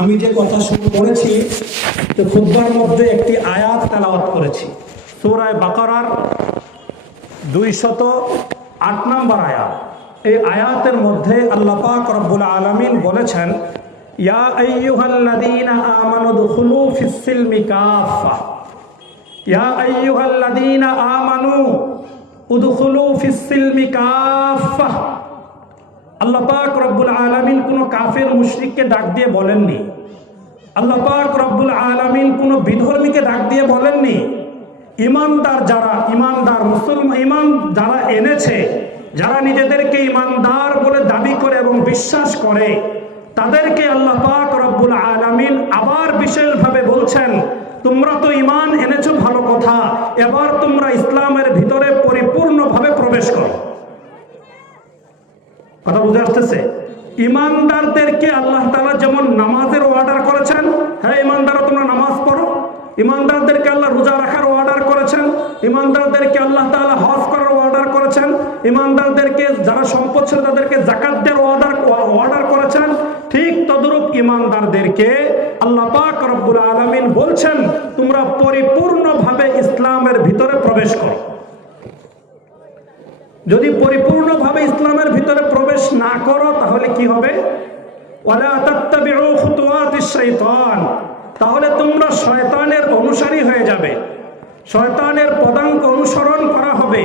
আমি যে কথা শুরু করেছি তো খুতবার মধ্যে একটি আয়াত তেলাওয়াত করেছি, সূরা বাকারার 208 নম্বর আয়াত। এই আয়াতের মধ্যে আল্লাহ পাক রব্বুল আলামিন বলেছেন, ইয়া আইয়ুহাল্লাযীনা আমানু দুখুলু ফিস সিলমি কাফা, ইয়া আইয়ুহাল্লাযীনা আমানু উদখুলু ফিস সিলমি কাফা। আল্লাহ পাক রব্বুল আলামিন কোনো কাফের মুশরিককে ডাক দিয়ে বলেননি, আল্লাহ পাক রব্বুল আলামিন কোনো বিধর্মীকে ডাক দিয়ে বলেননি। ইমানদার যারা, ইমানদার মুসলমান, ইমান যারা এনেছে, যারা নিজেদেরকে ইমানদার বলে দাবি করে এবং বিশ্বাস করে, তাদেরকে আল্লাহ পাক রব্বুল আলামিন আবার বিশেষভাবে বলছেন, তোমরা তো ইমান এনেছো ভালো কথা, এবার তোমরা ইসলামের ভিতরে পরিপূর্ণভাবে প্রবেশ করো। কথা বুঝে আসতেছে? ইমানদারদেরকে আল্লাহ তাআলা যেমন নামাজের অর্ডার করেছেন, হ্যাঁ ইমানদাররা তোমরা নামাজ পড়ো, ইমানদারদেরকে আল্লাহ রোজা রাখার অর্ডার করেছেন, ইমানদারদেরকে আল্লাহ তাআলা হজ করার অর্ডার করেছেন, ইমানদারদেরকে যারা সম্পদ ছিল তাদেরকে যাকাত দেওয়ার অর্ডার করেছেন। ঠিক তদ্রূপ ইমানদারদেরকে আল্লাহ পাক রব্বুল আলামিন বলছেন, তোমরা পরিপূর্ণভাবে ইসলামের ভিতরে প্রবেশ করো। যদি পরিপূর্ণভাবে ইসলামের ভিতরে প্রবেশ না করো তাহলে কি হবে? ওয়ালা তাত্তাবিউ খুতুওয়াতিশ শাইতান, তাহলে তোমরা শয়তানের অনুসারী হয়ে যাবে, শয়তানের পদাঙ্ক অনুসরণ করা হবে।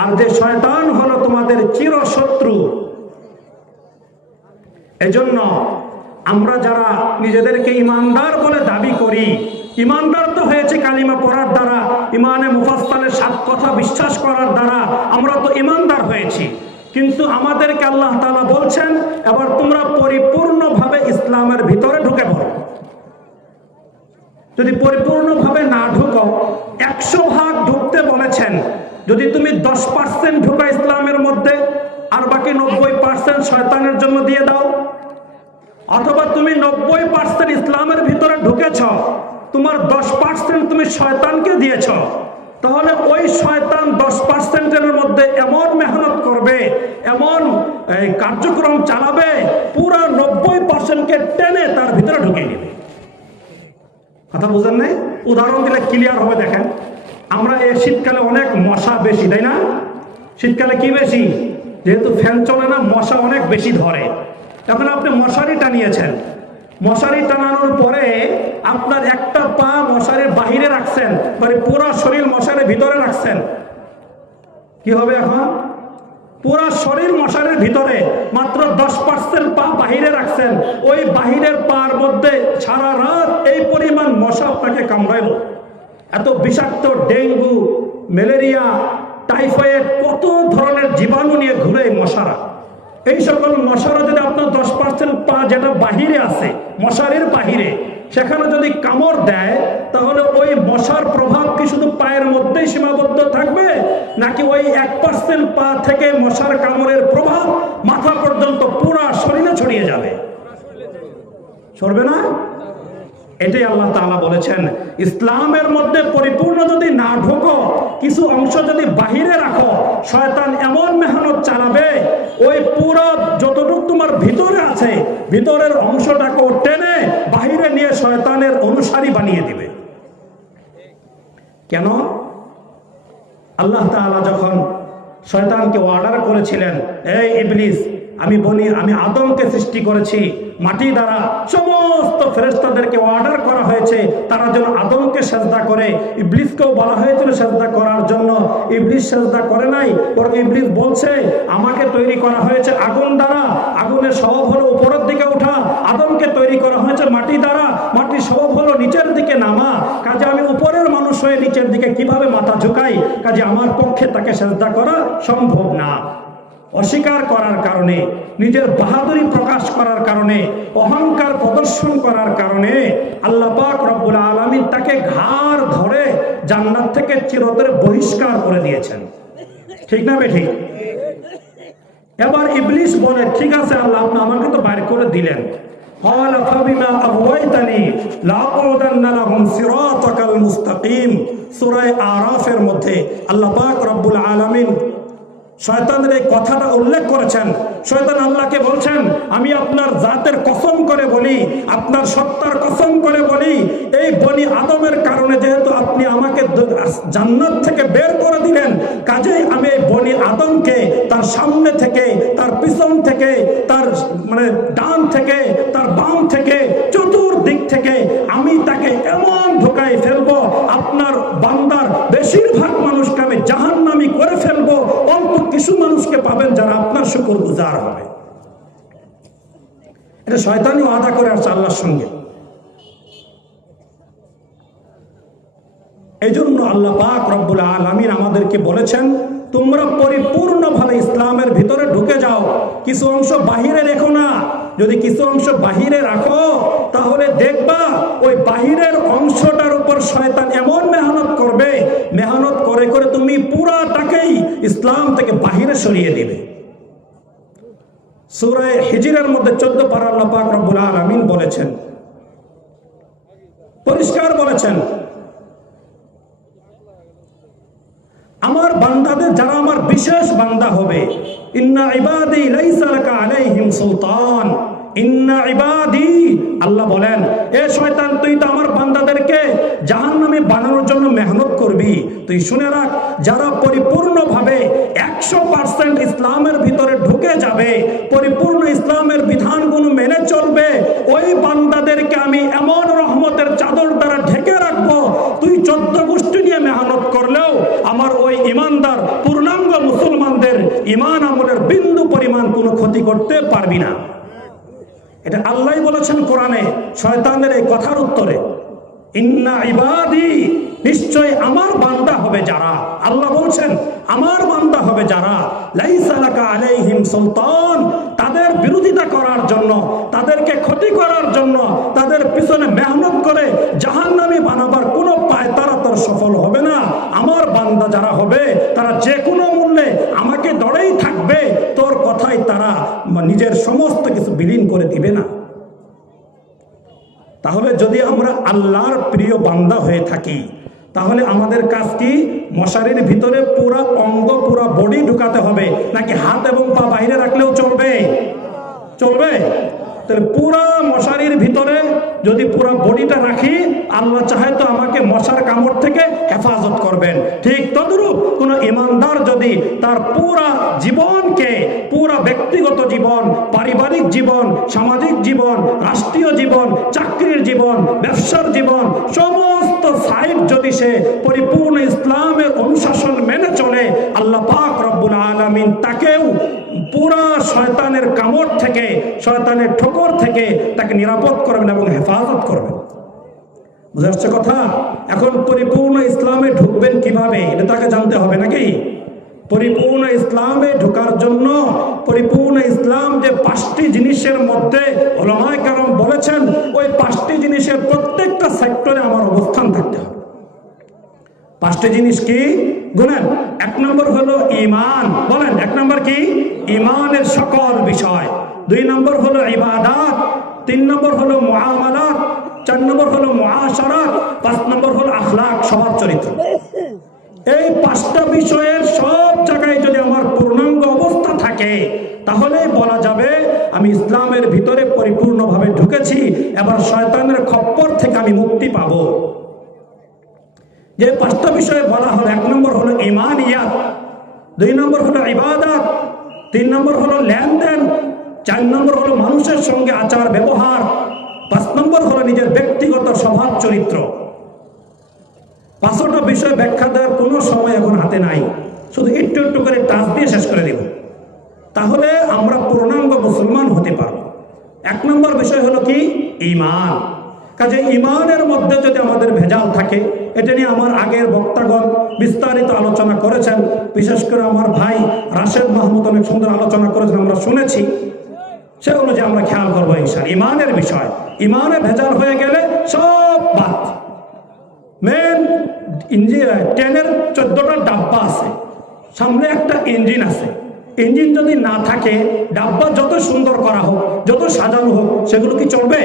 আর যে শয়তান হলো তোমাদের চিরশত্রু। এজন্য আমরা যারা নিজেদেরকে ইমানদার বলে দাবি করি, ইমানদার তো হয়েছে কালিমা পড়ার দ্বারা, ইমানে মুফাসসালের 7 কথা বিশ্বাস করার দ্বারা আমরা তো ইমানদার হয়েছি। কিন্তু আমাদেরকে আল্লাহ তাআলা বলছেন, এবার তোমরা পরিপূর্ণভাবে ইসলামের ভিতরে ঢুকে পড়ো। যদি পরিপূর্ণভাবে না ঢুকো, 100 ভাগ ঢুকতে বলেছেন, যদি তুমি 10% ঢুকো ইসলামের মধ্যে, আর বাকি 90% শয়তানের জন্য দিয়ে দাও, অথবা তুমি 90% ইসলামের ভিতরে ঢুকেছ, তোমার 10% তুমি শয়তানকে দিয়েছ, তাহলে ওই শয়তান 10%-এর মধ্যে এমন মেহনত করবে, এমন কার্যক্রম চালাবে, পুরো 90%কে টেনে তার ভিতরে ঢুকিয়ে নেবে। কথা বুঝেন নাই? উদাহরণ দিলে ক্লিয়ার হবে। দেখেন, আমরা এই শীতকালে অনেক মশা বেশি, তাই না? শীতকালে কি বেশি? যেহেতু ফ্যান চলে না, মশা অনেক বেশি ধরে। এখন আপনি মশারি টানিয়েছেন, মশারি টানানোর পরে আপনার একটা পা মশারির বাহিরে রাখছেন, মানে পুরো শরীর মশারির ভিতরে রাখছেন, কি হবে? এখন পুরো শরীর মশারির ভিতরে, মাত্র 10% পা বাহিরে রাখছেন, ওই বাহিরের পার মধ্যে সারা রাত এই পরিমাণ মশা আপনাকে কামড়াইল। এত বিষাক্ত ডেঙ্গু, ম্যালেরিয়া, টাইফয়েড, কত ধরনের জীবাণু নিয়ে ঘুরে মশারা। এই সকল মশারা যদি আপনার 10% পা যেটা বাহিরে আছে, মশারির বাহিরে, সেখানে যদি কামড় দেয়, তাহলে ওই মশার প্রভাব কি শুধু পায়ের মধ্যেই সীমাবদ্ধ থাকবে, নাকি ওই 1% পা থেকে মশার কামড়ের প্রভাব মাথা পর্যন্ত পুরো শরীরে ছড়িয়ে যাবে? সরবে না? এটাই আল্লাহ তাআলা বলেছেন, ইসলামের মধ্যে পরিপূর্ণ যদি না ঢোকো, কিছু অংশ যদি বাহিরে রাখো, শয়তান এমন মেহনত চালাবে, ওই পুরো যতটুকু তোমার ভিতরে আছে, ভিতরের অংশটাকে টেনে বাহিরে নিয়ে শয়তানের অনুসারী বানিয়ে দিবে। কেন? আল্লাহ তাআলা যখন শয়তানকে অর্ডার করেছিলেন, এই ইবলিস, আমি আদমকে সৃষ্টি করেছি মাটি দ্বারা, সমস্ত ফেরেশতাদেরকে অর্ডার করা হয়েছে তারা যেন আদমকে সেজদা করে, ইবলিসকেও বলা হয়েছিল সেজদা করার জন্য। ইবলিস সেজদা করে নাই, বরং ইবলিস বলছে, আমাকে তৈরি করা হয়েছে আগুন দ্বারা, আগুনের স্বভাব হলো উপরের দিকে ওঠা, আদমকে তৈরি করা হয়েছে মাটি দ্বারা, মাটির স্বভাব হলো নিচের দিকে নামা, কাজে আমি উপরের মানুষ হয়ে নিচের দিকে কিভাবে মাথা ঝুঁকাই, কাজে আমার পক্ষে তাকে সেজদা করা সম্ভব না। অস্বীকার করার কারণে, নিজের বাহাদুরি প্রকাশ করার কারণে, অহংকার প্রদর্শন করার কারণে আল্লাহ পাক রব্বুল আলামিন তাকে ঘাড় ধরে জান্নাত থেকে চিরতরে বহিষ্কার করে দিয়েছেন। ঠিক না বেঠিক? এবার ইবলিস বলে, ঠিক আছে আল্লাহ, আপনি আমাকে তো বাইর করে দিলেন, قال فبما أغويتني لأقعدن لهم صراطك المستقيم। সূরা আরাফের মধ্যে আল্লাহ পাক রব্বুল আলামিন শয়তানের এই কথাটা উল্লেখ করেছেন, শয়তান আল্লাহকে বলছেন, আমি আপনার জাতের কসম করে বলি, আপনার সত্তার কসম করে বলি, এই বনি আদমের কারণে যেহেতু আপনি আমাকে জান্নাত থেকে বের করে দিলেন, কাজেই আমি এই বনি আদমকে তার সামনে থেকে, তার পিছন থেকে, তার মানে ডান থেকে, তার বাম থেকে, চতুর্দিক থেকে আমি তাকে এমন ঢোকাই ফেলবো, আপনার বান্দার বেশিরভাগ মানুষকে আমি জাহান্নামী করে ফেলবো, অল্প কিছু মানুষকে পাবেন যারা আপনার শুকরগুজার হবে। এটা শয়তানি ওয়াদা করে আসছে আল্লাহর সঙ্গে। এই জন্য আল্লাহ পাক রব্বুল আলামিন আমাদেরকে বলেছেন, তোমরা পরিপূর্ণভাবে ইসলামের ভিতরে ঢুকে যাও, কিছু অংশ বাহিরে রেখো না। যদি কিছু অংশ বাহিরে রাখো তাহলে দেখবা ওই বাহিরের অংশটার উপর শয়তান এমন মেহনত করবে, মেহনত করে করে তুমি পুরাটাকেই ইসলাম থেকে বাহিরে সরিয়ে দিবে। সূরা হিজরের মধ্যে 14 পারা আল্লাহ পাক রব্বুল আলামিন বলেছেন, পরিষ্কার বলেছেন, আমার বান্দাদের যারা আমার বিশেষ বান্দা হবে, ইন্না ইবাদি লাইসা লাকা আলাইহিম সুলতান, ইন্না ইবাদি, আল্লাহ বলেন, এ শয়তান তুই তো আমার বান্দাদেরকে জাহান্নামে বানানোর জন্য মেহনত করবি। তুই শুনে রাখ, যারা পরিপূর্ণভাবে 100% ইসলামের ভিতরে ঢুকে যাবে, পরিপূর্ণ ইসলামের বিধানগুলো মেনে চলবে, ওই বান্দাদেরকে আমি এমন রহমতের চাদর দ্বারা ঢেকে রাখবো, তুই 14 গোষ্ঠী নিয়ে মেহনত করলেও আমার ওই ইমানদার পূর্ণাঙ্গ মুসলমানদের ইমান আমলের বিন্দু পরিমাণ কোনো ক্ষতি করতে পারবি না। এটা আল্লাহই বলেছেন কোরআনে শয়তানের এই কথার উত্তরে, ইন্না ইবাদি, নিশ্চয় আমার বান্দা হবে যারা, আল্লাহ বলছেন আমার বান্দা হবে যারা, লাইসা লাকা আলাইহিম সুলতান, তাদের বিরোধিতা করার জন্য, তাদেরকে ক্ষতি করার জন্য, তাদের পিছনে মেহনত করে জাহান্নামী বানাবার কোনো পায়তারা তার সফল হবে না। আমার বান্দা যারা হবে তারা যে কোনো মূল্যে আমাকে দড়েই থাকবে, তোর কথাই তারা নিজের সমস্ত কিছু বিলীন করে দিবে না। তাহলে যদি আমরা আল্লাহর প্রিয় বান্দা হয়ে থাকি, তাহলে আমাদের কাজ কি? মশারির ভিতরে পুরা অঙ্গ, পুরা বডি ঢুকাতে হবে, নাকি হাত এবং পা বাইরে রাখলেও চলবে? চলবে। তাহলে পুরা মশারির ভিতরে যদি পুরা বডিটা রাখি, আল্লাহ চাহে তো আমাকে মশার কামড় থেকে হেফাজত করবেন। ঠিক তদ্রূপ কোন ইমানদার যদি তার পুরা জীবনকে, পুরা ব্যক্তিগত জীবন, পারিবারিক জীবন, সামাজিক জীবন, রাষ্ট্রীয় জীবন, চাকরির জীবন, ব্যবসার জীবন, সমস্ত সাইড যদি সে পরিপূর্ণ ইসলামের অনুশাসন মেনে চলে, আল্লাহ পাক রব্বুল আলামিন তাকেও পুরা শয়তানের কামড় থেকে, শয়তানের ঠোকর থেকে তাকে নিরাপদ করবেন এবং হেফাজত করবেন। বুঝা যাচ্ছে কথা? এখন পরিপূর্ণ ইসলামে ঢুকবেন কিভাবে, এটা তাকে জানতে হবে নাকি? পরিপূর্ণ ইসলামে ঢোকার জন্য, পরিপূর্ণ ইসলাম যে 5টি জিনিসের মধ্যে উলামায়ে কেরাম বলেছেন, ওই 5টি জিনিসের প্রত্যেকটা সেক্টরে আমার অবস্থান থাকতে হবে। 5টি জিনিস কি? গুনেন। 1 নম্বর হলো ঈমান। বলেন 1 নম্বর কি? ঈমানের সকল বিষয়। 2 নম্বর হলো ইবাদত। 3 নম্বর হলো মুআমালাত। 4 নম্বর হলো মুআশারাত। 5 নম্বর হলো আখলাক, স্বভাব চরিত্র। এই 5টা বিষয়ের সব জায়গায় যদি আমার পূর্ণাঙ্গ অবস্থা থাকে, তাহলে বলা যাবে আমি ইসলামের ভিতরে পরিপূর্ণভাবে ঢুকেছি, এবার শয়তানের খপ্পর থেকে আমি মুক্তি পাবো। যে 5টা বিষয়ে বলা হলো, 1 নম্বর হলো ঈমানিয়াত, 2 নম্বর হলো ইবাদত, 3 নম্বর হলো লেনদেন, 4 নম্বর হলো মানুষের সঙ্গে আচার ব্যবহার, 5 নম্বর হলো নিজের ব্যক্তিগত স্বভাব চরিত্র। 5টা বিষয় ব্যাখ্যা দেওয়ার কোনো সময় এখন হাতে নাই, শুধু একটু একটু করে টাচ দিয়ে শেষ করে দিব, তাহলে আমরা পূর্ণাঙ্গ মুসলমান হতে পারব। 1 নম্বর বিষয় হলো কি? ঈমান। কাজে ঈমানের মধ্যে যদি আমাদের ভেজাল থাকে, এটা নিয়ে আমার আগের বক্তাগণ বিস্তারিত আলোচনা করেছেন, বিশেষ করে আমার ভাই রাশেদ মাহমুদ অনেক সুন্দর আলোচনা করেছেন, আমরা শুনেছি। সে অনুযায়ী আমরা খেয়াল করবো ইনশাআল্লাহ। ঈমানের বিষয়, ঈমানে ভেজাল হয়ে গেলে সব বাদ। মেন ট্রেনের 14টা ডাব্বা আছে, সামনে একটা ইঞ্জিন আছে। ইঞ্জিন যদি না থাকে, ডাব্বা যত সুন্দর করা হোক, যত সাজানো হোক, সেগুলো কি চলবে?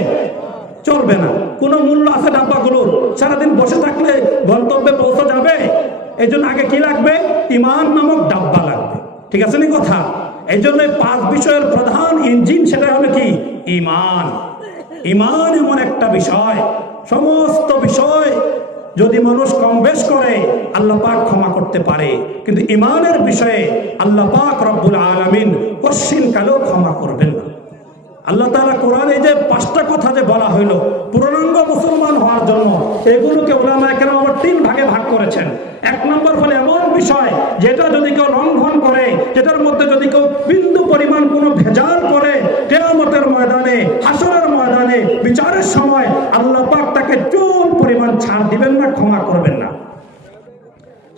চলবে না। কোনো মূল্য আছে ডাব্বাগুলোর? সারাদিন বসে থাকলে গন্তব্যে পৌঁছা যাবে? এই জন্য আগে কি লাগবে? ঈমান নামক ডাব্বা লাগবে। ঠিক আছে নি কথা? এই জন্য 5 বিষয়ের প্রধান ইঞ্জিন সেটা হলো কি? ঈমান। ঈমান এমন একটা বিষয়, সমস্ত বিষয় যদি মানুষ কম বেশ করে আল্লাহ পাক ক্ষমা করতে পারে, কিন্তু ঈমানের বিষয়ে আল্লাহ পাক রব্বুল আলামিন কশিন কালেও ক্ষমা করবেন না। আল্লাহ তাআলা কোরআনে এই যে 5টা কথা যে বলা হইলো পূর্ণাঙ্গ মুসলমান হওয়ার জন্য, এগুলোকে উলামায়ে কেরাম আবার 3 ভাগে ভাগ করেছেন। 1 নম্বর হলো এমন বিষয় যেটা যদি কেউ লঙ্ঘন করে, যেটার মধ্যে যদি কেউ বিন্দু পরিমাণ কোনো ভেজাল করে, কিয়ামতের ময়দানে, হাসরের ময়দানে, বিচারের সময় আল্লাহ পাক তাকে চুল পরিমাণ ছাড় দিবেন না, ক্ষমা করবেন না।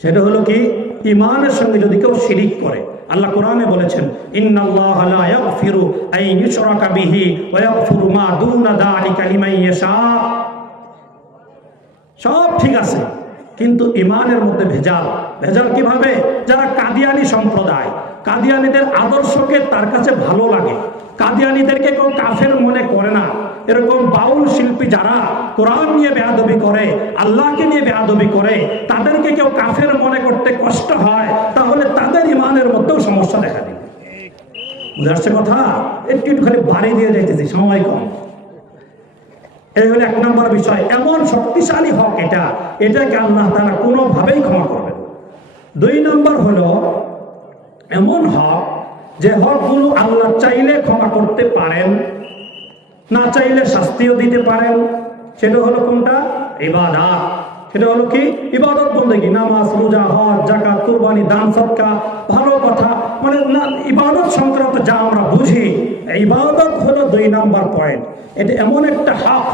সেটা হলো কি? ঈমানের সঙ্গে যদি কেউ শিরিক করে। আল্লাহ কোরআনে বলেছেন, ইন্নাল্লাহা লা ইয়াগফিরু আন ইউশরাকা বিহি ওয়া ইয়াগফিরু মা দুনা যালিকা লিমান ইয়াশা। সব ঠিক আছে, কিন্তু ঈমানের মধ্যে ভেজাল। ভেজাল কিভাবে? যারা কাদিয়ানী সম্প্রদায়, কাদিয়ানীদের আদর্শকে তার কাছে ভালো লাগে, কাদিয়ানীদেরকে কেউ কাফের মনে করে না। এরকম বাউল শিল্পী যারা কোরআন নিয়ে বেয়াদবি করে, আল্লাহকে নিয়ে বেয়াদবি করে, তাদেরকে কেউ কাফের মনে করতে কষ্ট হয়, তাহলে তাদের ঈমানের মধ্যেও সমস্যা দেখা দিবে। বুঝে আসছে কথা? একটু খালি বাড়ি দিয়ে যাইতেছি, সময় কম। এই হলো 1 নম্বর বিষয়। এমন শক্তিশালী হক এটাকে আল্লাহ তাআলা কোনোভাবেই ক্ষমা করবেন। 2 নম্বর হলো এমন হক যে হকগুলো আল্লাহ চাইলে ক্ষমা করতে পারেন, না চাইলে শাস্তিও দিতে পারেন। সেটা হলো কোনটা? ইবাদত। সেটা হলো কি? ইবাদত বন্দেগী, নামাজ, রোজা, হজ, যাকাত, কুরবানি, দান, সদকা, ভালো কথা, মানে ইবাদত সংক্রান্ত যা আমরা বুঝি, ইবাদত হলো 2 নম্বর পয়েন্ট। এটা এমন একটা হক,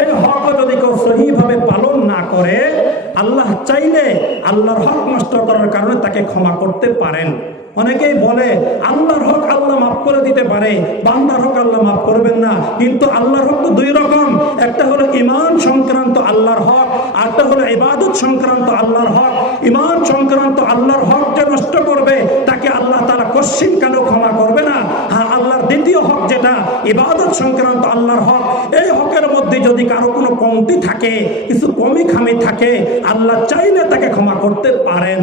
এই হক যদি কেউ সহিভাবে পালন না করে, আল্লাহ চাইলে আল্লাহর হক নষ্ট করার কারণে তাকে ক্ষমা করতে পারেন। অনেকেই বলে আল্লাহর হক আল্লাহ মাফ করে দিতে পারে, বান্দার হক আল্লাহ মাফ করবেন না। কিন্তু আল্লাহর হক তো 2 রকম, একটা হলো ঈমান সংক্রান্ত আল্লাহর হক, আরেকটা হলো ইবাদত সংক্রান্ত আল্লাহর হক। ঈমান সংক্রান্ত আল্লাহর হক যে নষ্ট করবে তাকে আল্লাহ তাআলা কশিন কালেও ক্ষমা করবে না। হ্যাঁ, আল্লাহর দ্বিতীয় হক যেটা ইবাদত সংক্রান্ত আল্লাহর হক, এই হকের মধ্যে যদি কারো কোনো কমতি থাকে, কিছু কমি খামি থাকে, আল্লাহ চাইলে তাকে ক্ষমা করতে পারেন।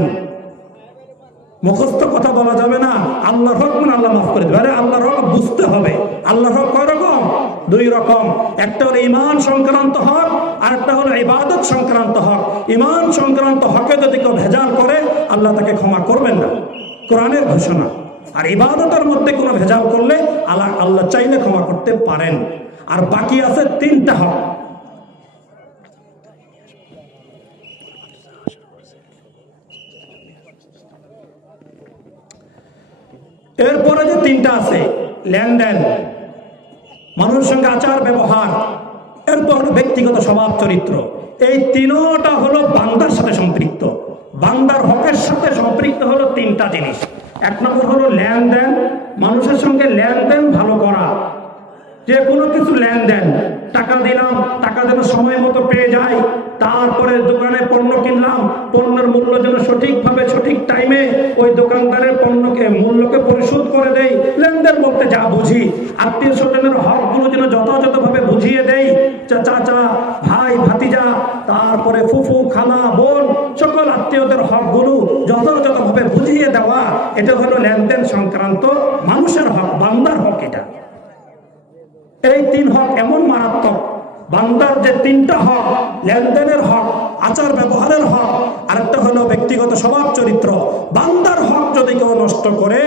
মুখস্থ কথা বলা যাবে না, আল্লাহর হক মানে আল্লাহ মাফ করে দেবে। আরে আল্লাহর হক বুঝতে হবে। আল্লাহর হক কয় রকম? 2 রকম। একটা হলো ঈমান সংক্রান্ত হক, আর একটা হলো ইবাদত সংক্রান্ত হক। ঈমান সংক্রান্ত হকে যদি কেউ ভেজাল করে, আল্লাহ তাকে ক্ষমা করবেন না, কোরআনের ঘোষণা। আর ইবাদতের মধ্যে কোনো ভেজাল করলে আল্লাহ চাইলে ক্ষমা করতে পারেন। আর বাকি আছে 3টা হক। এরপরে যে 3টা আছে, লেনদেন, মানুষের সঙ্গে আচার ব্যবহার, এরপর হলো ব্যক্তিগত স্বভাব চরিত্র। এই 3টা হলো বান্দার সাথে সম্পৃক্ত। বান্দার হকের সাথে সম্পৃক্ত হলো 3টা জিনিস। 1 নম্বর হলো লেনদেন, মানুষের সঙ্গে লেনদেন ভালো করা। যে কোনো কিছু লেনদেন, টাকা দিলাম, টাকা যেন সময় মতো পেয়ে যায়। তারপরে দোকানে পণ্য কিনলাম, পণ্যের মূল্য যেন সঠিকভাবে সঠিক টাইমে ওই দোকানদারের পণ্যকে মূল্যকে পরিশোধ করে দেই। লেনদেন বলতে যা বুঝি, আত্মীয় স্বজনের হকগুলো যেন যথাযথভাবে বুঝিয়ে দেই। চাচা, ভাই, ভাতিজা, তারপরে ফুফু, খালা, বোন, সকল আত্মীয়দের হকগুলো যথাযথভাবে বুঝিয়ে দেওয়া, এটা হলো লেনদেন সংক্রান্ত মানুষের হক, বান্দার হক। এটা এই 3 হক এমন মারাত্মক। বান্দার যে 3টা হক, লেনদেনের হক, আচার ব্যবহারের হক, আরেকটা হলো ব্যক্তিগত স্বভাব চরিত্র। বান্দার হক যদি কেউ নষ্ট করে,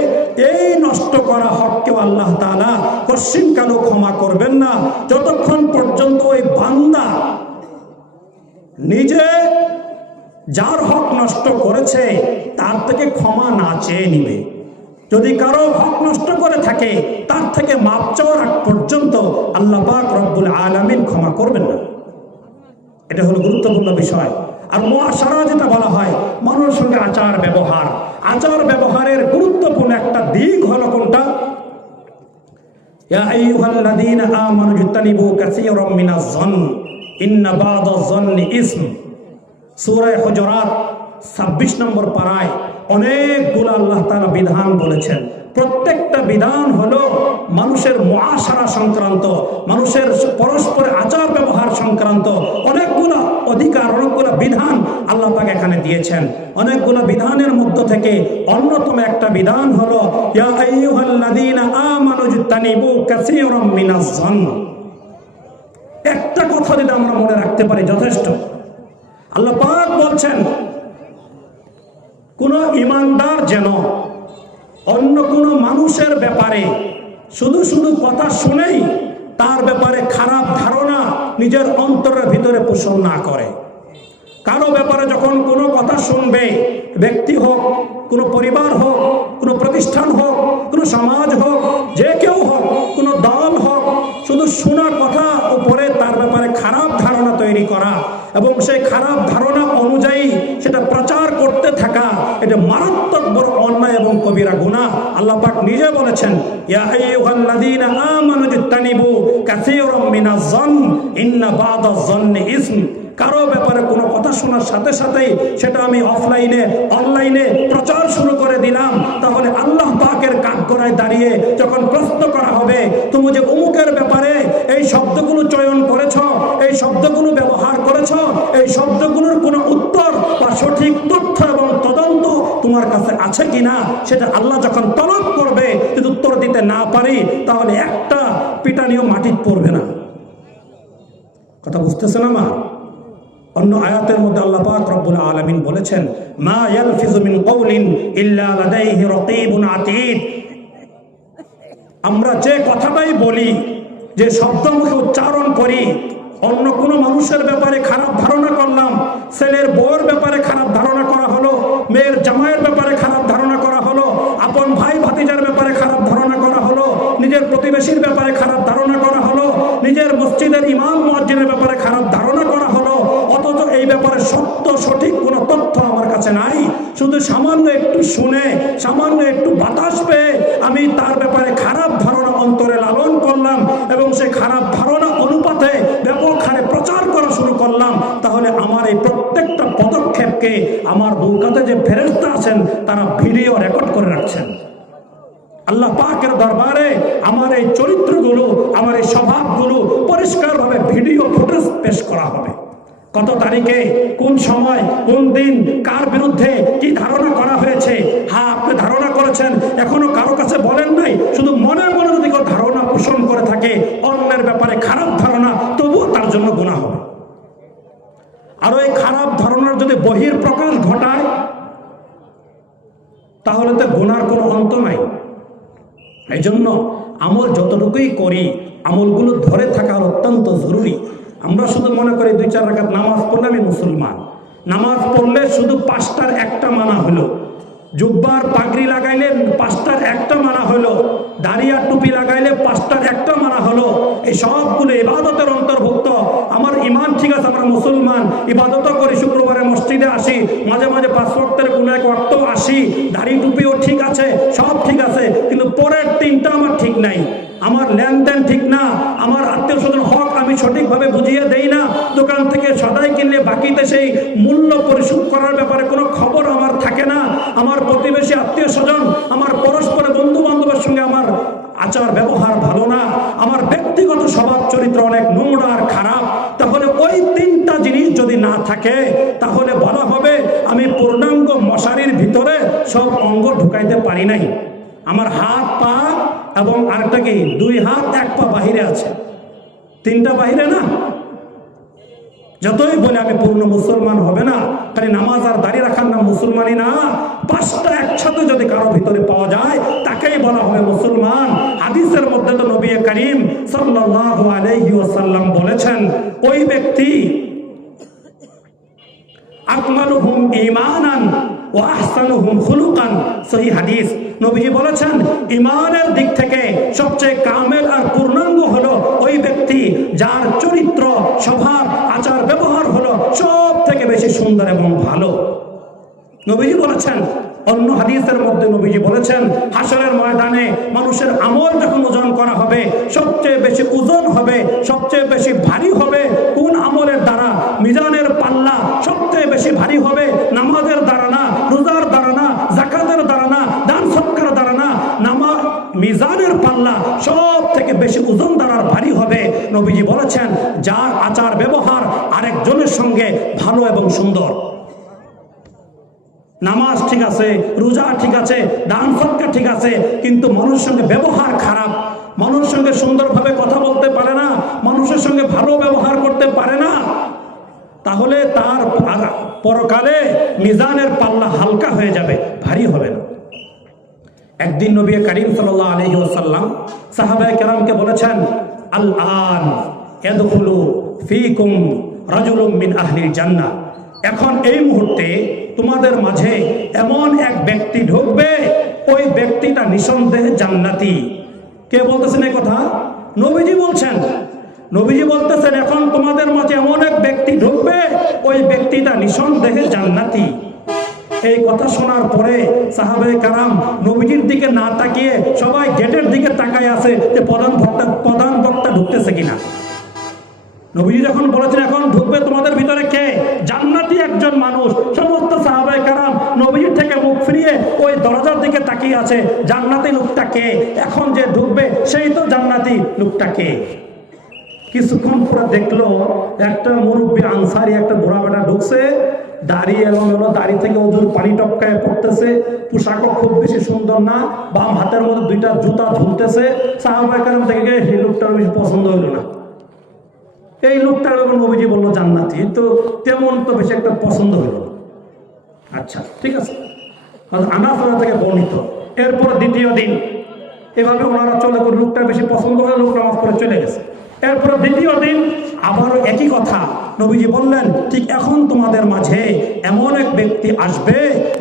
এই নষ্ট করা হককেও আল্লাহ তাআলা কশিন কালেও ক্ষমা করবেন না, যতক্ষণ পর্যন্ত ওই বান্দা নিজে যার হক নষ্ট করেছে তার থেকে ক্ষমা না চেয়ে নিবে। যদি কারো হক নষ্ট করে থাকে, তার থেকে মাপ চাওয়ার আগ পর্যন্ত আল্লাহ পাক রব্বুল আলামিন ক্ষমা করবেন না। এটা হলো গুরুত্বপূর্ণ বিষয়। আর মুআশারা যেটা বলা হয়, মানুষের সঙ্গে আচার ব্যবহার, আচার ব্যবহারের গুরুত্বপূর্ণ একটা দিক হলো কোনটা? ইয়া আইয়ুহাল্লাযীনা আমানু ইজতানিবু কাসীরাম মিনাজ যন ইন্না বা'দাজ যন্নি ইসম। সূরা হুজুরাত 26 নম্বর পারায় অনেকগুলো আল্লাহ তাআলা বিধান বলেছেন। প্রত্যেকটা বিধান হলো মানুষের মুআশারা সংক্রান্ত, মানুষের পরস্পর আচার ব্যবহার সংক্রান্ত অনেকগুলো অধিকার, অনেকগুলো বিধান আল্লাহ পাক এখানে দিয়েছেন। অনেকগুলো বিধানের মধ্য থেকে অন্যতম একটা বিধান হলো ইয়া আইয়ুহাল্লাযীনা আমানু ইজতানিবু কাসীরাম মিনাজ যন্ন। একটা কথা যদি আমরা মনে রাখতে পারি যথেষ্ট। আল্লাহ পাক বলছেন কোন ইমানদার যেন অন্য কোনো মানুষের ব্যাপারে শুধু শুধু কথা শুনেই তার ব্যাপারে খারাপ ধারণা নিজের অন্তরের ভিতরে পোষণ না করে। কারো ব্যাপারে যখন কোনো কথা শুনবে, ব্যক্তি হোক, কোনো পরিবার হোক, কোনো প্রতিষ্ঠান হোক, কোনো সমাজ হোক, যে কেউ হোক, কোনো দল হোক, শুধু শোনা কথা উপরে তার ব্যাপারে খারাপ ধারণা তৈরি করা এবং সেই খারাপ ধারণা অনুযায়ী সেটা প্রচার করতে থাকা, এটা মারাত্মক বড় অন্যায় এবং কবিরা গুনাহ। আল্লাহ পাক নিজে বলেছেন ইয়া আইয়ুহাল্লাযীনা আমানু ইজতানিবু কাসীরাম মিনাজ যন্ন ইন্না বা'দাজ যন্নি ইসম। কারো ব্যাপারে কোনো কথা শোনার সাথে সাথেই সেটা আমি অফলাইনে অনলাইনে প্রচার শুরু করে দিলাম, তাহলে আল্লাহ পাকের কাঠগড়ায় দাঁড়িয়ে যখন প্রশ্ন করা হবে তুমি যে অমুকের ব্যাপারে এই শব্দগুলো চয়ন করেছ, এই শব্দগুলো ব্যবহার করেছ, এই শব্দগুলোর কোনো উত্তর বা সঠিক তথ্য এবং তদন্ত তোমার কাছে আছে কিনা সেটা আল্লাহ যখন তলব করবে, যদি উত্তর দিতে না পারি তাহলে একটা পিটানিও মাটিতে পড়বে না। কথা বুঝতেছে না মা? অন্য আয়াতের মধ্যে আল্লাহ পাক রব্বুল আলামিন বলেছেন মা ইয়ালফিযু মিন কাওলিন ইল্লা লাদাইহি রাকীবুন আতীদ। আমরা যে কথাটাই বলি, যে শব্দ মুখে উচ্চারণ করি, অন্য কোনো মানুষের ব্যাপারে খারাপ ধারণা করলাম, ছেলের বউয়ের ব্যাপারে খারাপ ধারণা করা হলো, মেয়ের জামাইয়ের ব্যাপারে খারাপ ধারণা করা হলো, আপন ভাই ভাতিজার ব্যাপারে খারাপ ধারণা করা হলো, নিজের প্রতিবেশীর ব্যাপারে খারাপ ধারণা করা হলো, নিজের মসজিদের ইমাম মুয়াজ্জিনের ব্যাপারে খারাপ ধারণা করা হলো, অথচ এই ব্যাপারে সত্য সঠিক কোনো তথ্য আমার কাছে নাই। শুধু সামান্য একটু শুনে, সামান্য একটু বাতাস পেয়ে আমি তার ব্যাপারে খারাপ ধারণা অন্তরে লালন করলাম এবং সেই খারাপ ধারণা অনুপাতে ব্যাপক হারে প্রচার করা শুরু করলাম, তাহলে আমার এই প্রত্যেকটা পদক্ষেপকে আমার বুকাতে যে ফেরেশতা আছেন তারা ভিডিও রেকর্ড করে রাখছেন। আল্লাহ পাকের দরবারে আমার এই চরিত্রগুলো, আমার এই স্বভাবগুলো পরিষ্কারভাবে ভিডিও ফুটেজ পেশ করা হবে। কত তারিখে, কোন সময়, কোন দিন, কার বিরুদ্ধে কি ধারণা করা হয়েছে। হ্যাঁ, আপনি ধারণা করেছেন, এখনো কারো কাছে বলেন নাই, শুধু মনে মনে যদি কেউ ধারণা পোষণ করে থাকে অন্যের ব্যাপারে খারাপ ধারণা, তবুও তার জন্য গুনাহ হবে। আর ওই খারাপ ধারণার যদি বহির প্রকাশ ঘটায় তাহলে তো গুনার কোনো অন্ত নাই। এই জন্য আমল যতটুকুই করি, আমলগুলো ধরে থাকা অত্যন্ত জরুরি। আমরা শুধু মনে করি 2-4 রাকাত নামাজ পড়লে আমি মুসলমান, নামাজ পড়লে শুধু 5টার একটা মানা হলো, জুব্বার পাগড়ি লাগাইলে 5টার একটা মানা হলো, দাড়িয়া টুপি লাগাইলে 5টার একটা মানা হলো। এই সবগুলো ইবাদতের অন্তর্ভুক্ত। আমার ইমান ঠিক আছে, আমরা মুসলমান, ইবাদতও করি, শুক্রবারে মসজিদে আসি, মাঝে মাঝে 5 ওয়াক্তের কোনো এক ওয়াক্তও আসি, দাড়ি টুপিও ঠিক আছে, সব ঠিক আছে, কিন্তু পরের 3টা আমার ঠিক নাই। আমার লেনদেন ঠিক না, আমার আত্মীয় স্বজন হক আমি সঠিকভাবে বুঝিয়ে দেই না, দোকান থেকে সদাই কিনলে বাকিতে সেই মূল্য পরিশোধ করার ব্যাপারে কোনো খবর আমার থাকে না, আমার প্রতিবেশী আত্মীয় স্বজন, আমার পরস্পর বন্ধু বান্ধবের সঙ্গে আমার আচার ব্যবহার ভালো না, আমার ব্যক্তিগত স্বভাব চরিত্র অনেক নোংরা আর খারাপ, তাহলে ওই 3টা জিনিস যদি না থাকে তাহলে বলা হবে আমি পূর্ণাঙ্গ মশারির ভিতরে সব অঙ্গ ঢুকাইতে পারি নাই। আমার হাত, পা এবং আরেকটা কি, 2 হাত 1 পা বাহিরে আছে, 3টা বাহিরে না। যতই বলে আমি পূর্ণ মুসলমান হবে না, খালি নামাজ আর দাঁড়িয়ে রাখার নাম মুসলমানই না, 5টা একসাথে যদি কারো ভিতরে পাওয়া যায় তাকেই বলা হবে মুসলমান। হাদিসের মধ্যে তো নবী করিম সাল্লাল্লাহু আলাইহি ওয়াসাল্লাম বলেছেন ওই ব্যক্তি আকমালুহুম ঈমানান ওয়া আহসানুহুম খুলুকান, সহিহ হাদিস। নবীজি বলেছেন ঈমানের দিক থেকে সবচেয়ে কামেল আর পূর্ণাঙ্গ হলো ওই ব্যক্তি যার চরিত্র, স্বভাব, আচার ব্যবহার হলো সব থেকে বেশি সুন্দর এবং ভালো। নবীজি বলেছেন, অন্য হাদিসের মধ্যে নবীজি বলেছেন হাসরের ময়দানে মানুষের আমল যখন ওজন করা হবে সবচেয়ে বেশি ওজন হবে, সবচেয়ে বেশি ভারী হবে কোন আমলের দ্বারা? মিজানের পাল্লা সবচেয়ে বেশি ভারী হবে নামাজের দ্বারা না, রোজার দ্বারা না, যাকাতের দ্বারা না, দান সদকার দ্বারা না, মিজানের পাল্লা সব থেকে বেশি ওজন দ্বারা ভারী হবে। নবীজি বলেছেন যার আচার ব্যবহার আরেকজনের সঙ্গে ভালো এবং সুন্দর। নামাজ ঠিক আছে, রোজা ঠিক আছে, দান সদকা ঠিক আছে, কিন্তু মানুষের সঙ্গে ব্যবহার খারাপ, মানুষের সঙ্গে সুন্দরভাবে কথা বলতে পারে না, মানুষের সঙ্গে ভালো ব্যবহার করতে পারে না, তাহলে তার পরকালে মিজানের পাল্লা হালকা হয়ে যাবে, ভারী হবে না। একদিন নবী করিম সাল্লাল্লাহু আলাইহি ওয়াসাল্লাম সাহাবায়ে কেরামকে বলেছেন, আল আন ইয়াদখুলু ফীকুম রাজুলুম মিন আহলিল জান্নাহ, এখন এই মুহূর্তে তোমাদের মাঝে এমন এক ব্যক্তি ঢুকবে, ওই ব্যক্তিটা নিঃসন্দেহে জান্নাতি। কে বলতেছেন এই কথা? নবীজি বলছেন। নবীজি বলতেছেন এখন তোমাদের মাঝে এমন এক ব্যক্তি ঢুকবে, ওই ব্যক্তিটা নিঃসন্দেহে জান্নাতি। এই কথা শোনার পরে সাহাবায়ে কেরাম নবীজির দিকে না তাকিয়ে সবাই গেটের দিকে তাকায় আছে যে প্রধান বক্তা ঢুকতেছে কিনা। নবীজি যখন বলেছেন এখন ঢুকবে তোমাদের ভিতরে কে? জান্নাতি একজন মানুষ। সমস্ত সাহাবায়ে কেরাম নবীজির থেকে মুখ ফিরিয়ে ওই দরজার দিকে তাকিয়ে আছে, জান্নাতি লোকটা কে? এখন যে ঢুকবে সেই তো জান্নাতি লোকটা কে? কিছুক্ষণ পরে দেখলো একটা মুরব্বী আনসারি একটা বুড়া বেটা ঢুকছে, দাড়ি এলোমেলো, দাড়ি থেকে ওজন পানি টপকায় পড়তেছে, পোশাকও খুব বেশি সুন্দর না, বাম হাতের মধ্যে দুইটা জুতা ঝুলতেছে। সাহাবায়ে কেরাম থেকে এই লোকটার বেশি পছন্দ হইল না। এই লোকটার নবীজি বললো জান্নাতি, তো তেমন তো বেশি একটা পছন্দ হইল না। আচ্ছা ঠিক আছে, আনাস থেকে বর্ণিত। এরপর দ্বিতীয় দিন এভাবে ওনারা চলে করে, লোকটা বেশি পছন্দ হলে লোক নামাজ পড়ে চলে গেছে। এরপর দ্বিতীয় দিন আবারও একই কথা নবীজি বললেন, ঠিক এখন তোমাদের মাঝে এমন এক ব্যক্তি আসবে,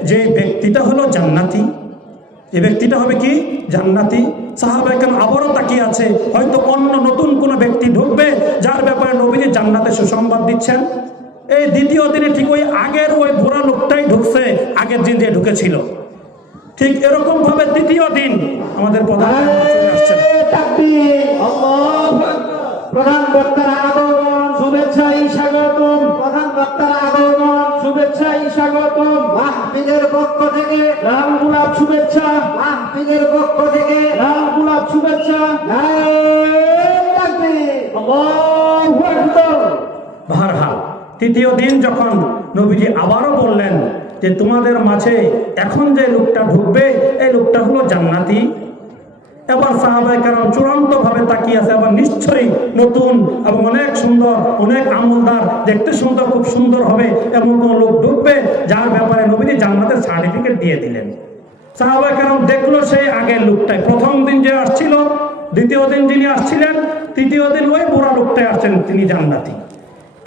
যে ব্যক্তিটা হলো জান্নাতি। এই ব্যক্তিটা হবে কি? জান্নাতি। সাহাবায়ে কেরাম আবারও তাকিয়ে আছে, হয়তো অন্য নতুন কোনো ব্যক্তি ঢুকবে, যার ব্যাপারে নবীজি জান্নাতের সুসংবাদ দিচ্ছেন। এই দ্বিতীয় দিনে ঠিক ওই আগের ওই বুড়া লোকটাই ঢুকছে, আগের দিন যে ঢুকেছিল। ঠিক এরকম ভাবে তৃতীয় দিন আমাদের প্রধান আসছেন। প্রধান বক্তার আগমন, শুভেচ্ছাই স্বাগতম। প্রধান বক্তার আগমন, শুভেচ্ছাই স্বাগতম। মাহফিলের পক্ষ থেকে লাল গোলাপ শুভেচ্ছা। মাহফিলের পক্ষ থেকে লাল গোলাপ শুভেচ্ছা। বারহাল তৃতীয় দিন যখন নবীজি আবারও বললেন যে তোমাদের মাঝে এখন যে লোকটা ঢুকবে, এই লোকটা হলো জান্নাতি। এবার সাহাবায়ে কেরাম চূড়ান্ত ভাবে তাকিয়ে আছে, আবার নিশ্চয়ই নতুন এবং অনেক সুন্দর, অনেক আমলদার, দেখতে সুন্দর, খুব সুন্দর হবে এমন কোন লোক ঢুকবে, যার ব্যাপারে নবীজি জান্নাতের সার্টিফিকেট দিয়ে দিলেন। সাহাবায়ে কেরাম দেখলো সেই আগের লোকটাই, প্রথম দিন যে আসছিল, দ্বিতীয় দিন যিনি আসছিলেন, তৃতীয় দিন ওই বুড়া লোকটাই আসছেন, তিনি জান্নাতি।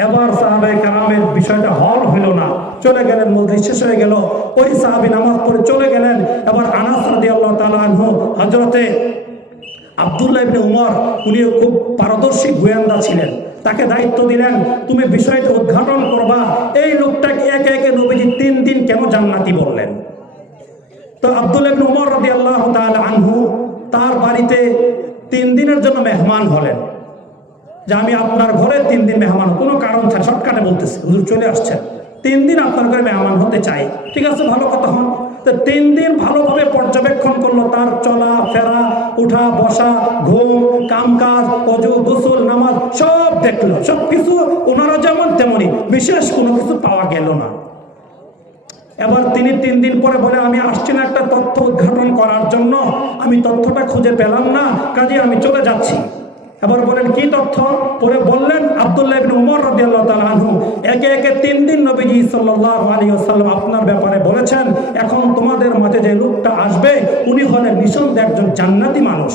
এবার সাহাবায়ে কেরামের বিষয়টা হল হইল না, চলে গেলেন, মজলিস শেষ হয়ে গেল, ওই সাহাবী নামাজ পড়ে চলে গেলেন। এবার আনাস রাদিয়াল্লাহু তাআলা আনহু, হযরতে আব্দুল্লাহ ইবনে উমর, উনি খুব পারদর্শী গোয়েন্দা ছিলেন, তাকে দায়িত্ব দিলেন তুমি বিষয়টা উদ্ঘাটন করবা, এই লোকটাকে একে একে নবীজি 3 দিন কেন জান্নাতি বললেন। তো আব্দুল্লাহ ইবনে উমর রাদিয়াল্লাহু তাআলা আনহু তার বাড়িতে 3 দিনের জন্য মেহমান হলেন, যে আমি আপনার ঘরে 3 দিন মেহমান, কোনো কারণ ছাড়া, শর্টকাটে বলতেছি, হুজুর চলে আসছেন, 3 দিন আপনার ঘরে মেহমান হতে চাই। ঠিক আছে, ভালো কথা। হন তো 3 দিন ভালোভাবে পর্যবেক্ষণ করলো, তার চলা ফেরা, উঠা বসা, ঘুম, কামকাজ, ওযু, গোসল, নামাজ সব দেখলো, সব কিছু ওনারা যেমন তেমনই, বিশেষ কোনো কিছু পাওয়া গেল না। এবার তিনি 3 দিন পরে বলে আমি আসছি না একটা তথ্য উদ্ঘাটন করার জন্য, আমি তথ্যটা খুঁজে পেলাম না, কাজে আমি চলে যাচ্ছি। এবার বলেন কি তথ্য? পরে বললেন আব্দুল্লাহ ইবনে উমর রাদিয়াল্লাহু তাআলা আনহু একে একে 3 দিন নবীজি সাল্লাল্লাহু আলাইহি ওয়াসাল্লাম আপনার ব্যাপারে বলেছেন, এখন তোমাদের মাঝে যে লোকটা আসবে উনি হলেন নিঃসন্দেহে একজন জান্নাতি মানুষ।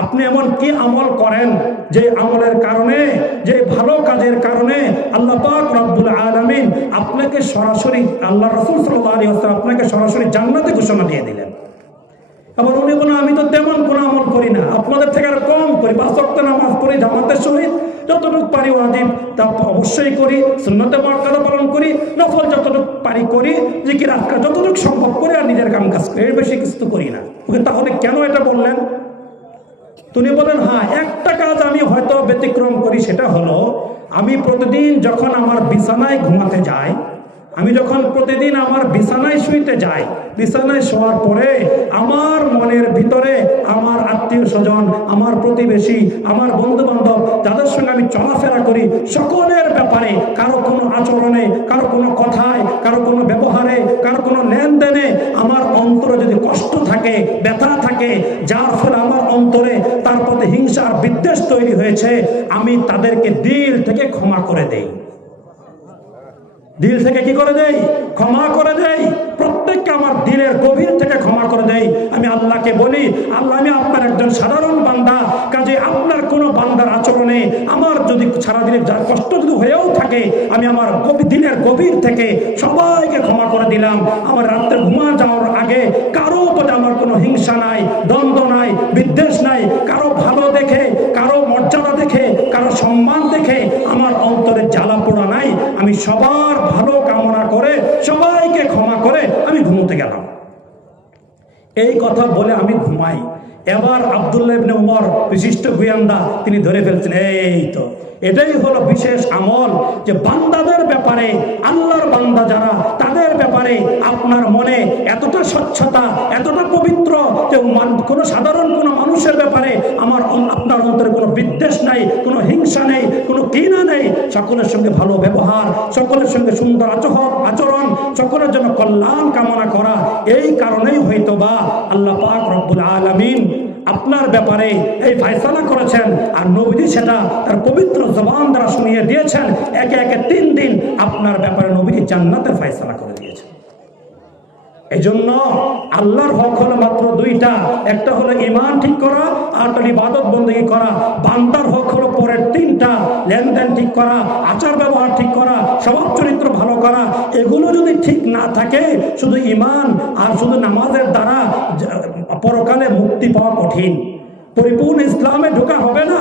আপনি এমন কি আমল করেন যে আমলের কারণে, যে ভালো কাজের কারণে আল্লাহ পাক রব্বুল আলামিন আপনাকে সরাসরি, আল্লাহ রাসূল সাল্লাল্লাহু আলাইহি ওয়াসাল্লাম আপনাকে সরাসরি জান্নাতে ঘোষণা দিয়ে দিলেন। আবার উনি বলেন আমি তো তেমন কোনো আমল করি না, আপনাদের থেকে আর কম করি, 5 ওয়াক্ত নামাজ পড়ি জামাতের সহিত, যতটুকু পারি ওয়াজিব তা অবশ্যই করি, সুন্নতে মুআক্কাদা পালন করি, নফল যতটুকু পারি করি, জিকির আজকার যতটুকু সম্ভব করে, আর নিজের কাম কাজ করি, এর বেশি কিছু করি না। তাহলে কেন এটা বললেন? তিনি বলেন হ্যাঁ, একটা কাজ আমি হয়তো ব্যতিক্রম করি, সেটা হলো আমি প্রতিদিন যখন আমার বিছানায় ঘুমাতে যাই, আমি যখন প্রতিদিন আমার বিছানায় শুইতে যাই, বিছানায় শোয়ার পরে আমার মনের ভিতরে আমার আত্মীয় স্বজন, আমার প্রতিবেশী, আমার বন্ধু বান্ধব, যাদের সঙ্গে আমি চলাফেরা করি, সকলের ব্যাপারে কারো কোনো আচরণে, কারো কোনো কথায়, কারো কোনো ব্যবহারে, কারো কোনো লেন অন্তরে যদি কষ্ট থাকে, ব্যথা থাকে, যার ফলে আমার অন্তরে তার প্রতি হিংসা আর বিদ্বেষ তৈরি হয়েছে, আমি তাদেরকে দিল থেকে ক্ষমা করে দেই। দিল থেকে কি করে দেই? ক্ষমা করে দেই। প্রত্যেককে আমার দিলের গভীর থেকে ক্ষমা করে দেই। আমি আল্লাহকে বলি, আল্লাহ আমি আপনার একজন সাধারণ বান্দা, কাজে আপনার কোনো বান্দার আচরণে আমার যদি সারাদিনে যার কষ্ট যদি হয়েও থাকে, আমি আমার দিলের গভীর থেকে সবাইকে ক্ষমা করে দিলাম। আমার রাত্রে ঘুমা যাওয়ার আগে কারো প্রতি আমার কোনো হিংসা নাই, দ্বন্দ্ব নাই, বিদ্বেষ নাই, কারো ভালো দেখে, কারো মর্যাদা দেখে, কারো সম্মান দেখে আমার অন্তরে জ্বালা পোড়া নাই। আমি সবার ভালো কামনা করে সবাইকে ক্ষমা করে আমি ঘুমোতে গেলাম। এই কথা বলে আমি ঘুমাই। এবার আব্দুল্লাহ ইবনে উমর বিশিষ্ট গোয়েন্দা তিনি ধরে ফেলছেন, এই তো এটাই হলো বিশেষ আমল, যে বান্দাদের ব্যাপারে, আল্লাহর বান্দা যারা, তাদের ব্যাপারে আপনার মনে এতটা স্বচ্ছতা, এতটা পবিত্র যে কোনো সাধারণ কোনো মানুষের ব্যাপারে আপনার অন্তরে কোনো বিদ্বেষ নাই, কোনো হিংসা নেই, কোনো ঘৃণা নেই। সকলের সঙ্গে ভালো ব্যবহার, সকলের সঙ্গে সুন্দর আচরণ, সকলের জন্য কল্যাণ কামনা করা। এই কারণেই হয়তোবা আল্লাহ পাক রব্বুল আলামিন আপনার ব্যাপারে এই ফয়সালা করেছেন, আর নবীজি সেটা তার পবিত্র জবান দ্বারা শুনিয়ে দিয়েছেন। একে একে 3 দিন আপনার ব্যাপারে নবীজি জান্নাতের ফয়সালা করে দিয়েছেন। এই জন্য আল্লাহর হক হলো মাত্র 2টা, একটা হলো ঈমান ঠিক করা, আর একটা ইবাদত বন্দেগী করা। বান্দার হক হলো পরের 3টা, লেনদেন ঠিক করা, আচার ব্যবহার ঠিক করা, স্বভাব চরিত্র ভালো করা। এগুলো যদি ঠিক না থাকে, শুধু ঈমান আর শুধু নামাজের দ্বারা পরকালে মুক্তি পাওয়া কঠিন। পরিপূর্ণ ইসলামে ঢোকা হবে না।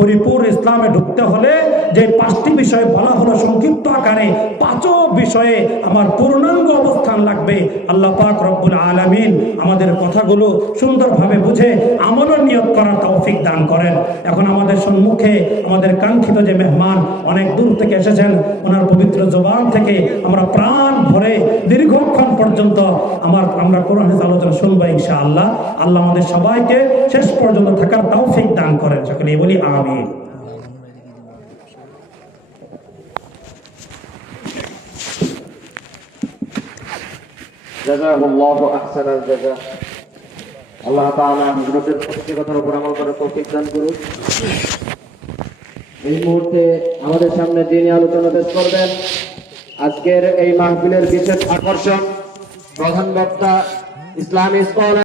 পরিপূর্ণ ইসলামে ঢুকতে হলে যে 5টি বিষয় বলা হলো সংক্ষিপ্ত আকারে, 5ও বিষয়ে আমার পূর্ণাঙ্গ অবস্থান লাগবে। আল্লাহ পাক রব্বুল আলামিন আমাদের কথাগুলো সুন্দরভাবে বুঝে আমলের নিয়ত করার তৌফিক দান করেন। এখন আমাদের সম্মুখে আমাদের কাঙ্ক্ষিত যে মেহমান অনেক দূর থেকে এসেছেন, ওনার পবিত্র জবান থেকে আমরা প্রাণ ভরে দীর্ঘক্ষণ পর্যন্ত আমরা কোরআন হাদিস আলোচনা শুনবো ইনশাআল্লাহ। আল্লাহ আমাদের সবাইকে শেষ পর্যন্ত থাকার তৌফিক দান করেন। সকলেই বলি আমিন। জাযাকাল্লাহু আহসানাল জাযা। আল্লাহ তাআলা হযরতের প্রত্যেক কথার উপর আমল করার তৌফিক দান করুন। এই মুহূর্তে আমাদের সামনে যিনি আলোচনা পেশ করবেন, আজকের এই মাহফিলের বিশেষ আকর্ষণ, প্রধান বক্তা, ইসলামী স্কলার